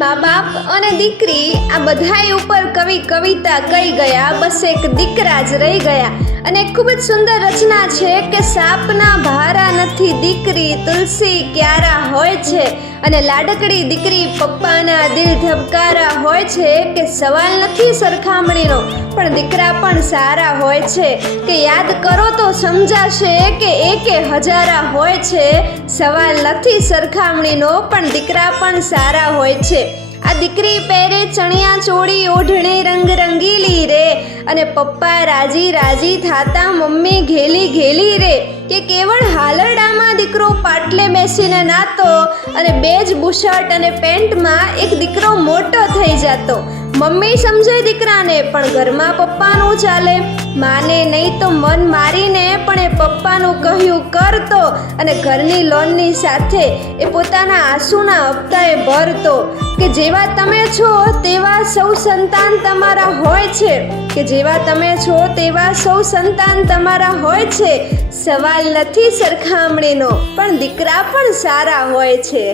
મા બાપ અને દીકરી આ બધાય ઉપર કવિ કવિતા કહી ગયા, બસ એક દીકરા જ રહી ગયા. અને ખૂબ જ સુંદર રચના છે કે સાપના ભારા નથી દીકરી, તુલસી ક્યારા હોય છે. અને લાડકડી દીકરી પપ્પાના દિલ ધબકારા હોય છે કે સવાલ નથી સરખામણીનો, પણ દીકરા પણ સારા હોય છે. કે યાદ કરો તો સમજાશે કે એકે હજારા હોય છે. સવાલ નથી સરખામણીનો, પણ દીકરા પણ સારા હોય છે. આ દીકરી પહેરે ચણિયા ચોળી, ઓઢણી રંગ રંગીલી રે, અને પપ્પા રાજી રાજી થાતા મમ્મી ઘેલી ઘેલી રે. કે કેવળ હાલરડામાં દીકરો પાટલે બેસીને નાતો, અને બે જ બુશર્ટ અને પેન્ટમાં એક દીકરો મોટો થઈ જતો. મમ્મી સમજે દીકરાને, પણ ઘરમાં પપ્પાનું ચાલે. માને નહીં તો મન મારીને પણ એ પપ્પાનું કહ્યું કરતો, અને ઘરની લોનની સાથે એ પોતાના આંસુના હપ્તાએ ભરતો. કે જેવા તમે છો તેવા સૌ સંતાન તમારા હોય છે, કે જેવા તમે છો તેવા સૌ સંતાન તમારા હોય છે. સવાલ નથી સરખામણીનો, પણ દીકરા પણ સારા હોય છે.